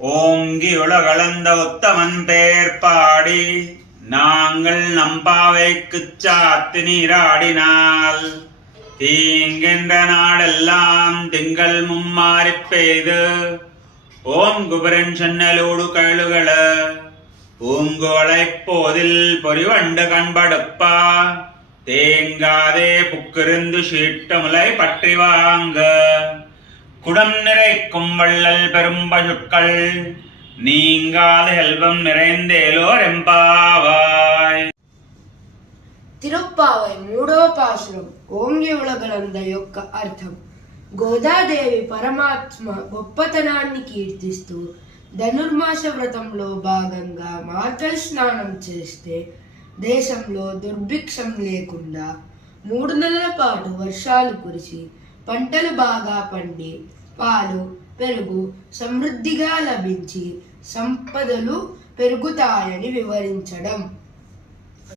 ஓங்கி உலகளந்த உத்தமன் பெயர் பாடி நாங்கள் நம்பாவைக்குச் சாத்து நீராடினால் தீங்கென்ற நாடெல்லாம் திங்கள் மும்மாறிப் பெய்து ஓம் குபரன் சென்னலோடு கழுகள பூங்கோளைப் போதில் பொறிவண்டு கண்படுப்பா தேங்காதே புக்கிருந்து சீட்டமுலை பற்றி வாங்க குடம் நிறைக்கும் வள்ளல் பெரும் பசுக்கள் நீங்காத செல்வம் நிறைந்தேலோர் எம்பாவாய். తిరుప్పావై మూడవ పాసురం ఓంగి ఉలగలంద యొక్క అర్థం. గోదాదేవి పరమాత్మ గొప్పతనాన్ని కీర్తిస్తూ ధనుర్మాస వ్రతంలో భాగంగా మార్గళి స్నానం చేస్తే దేశంలో దుర్భిక్షం లేకుండా 3 నెలల పాటు వర్షాలు కురిసి పంటలు బాగా పండి పాలు పెరుగు సమృద్ధిగా లభించి సంపదలు పెరుగుతాయని వివరించడం.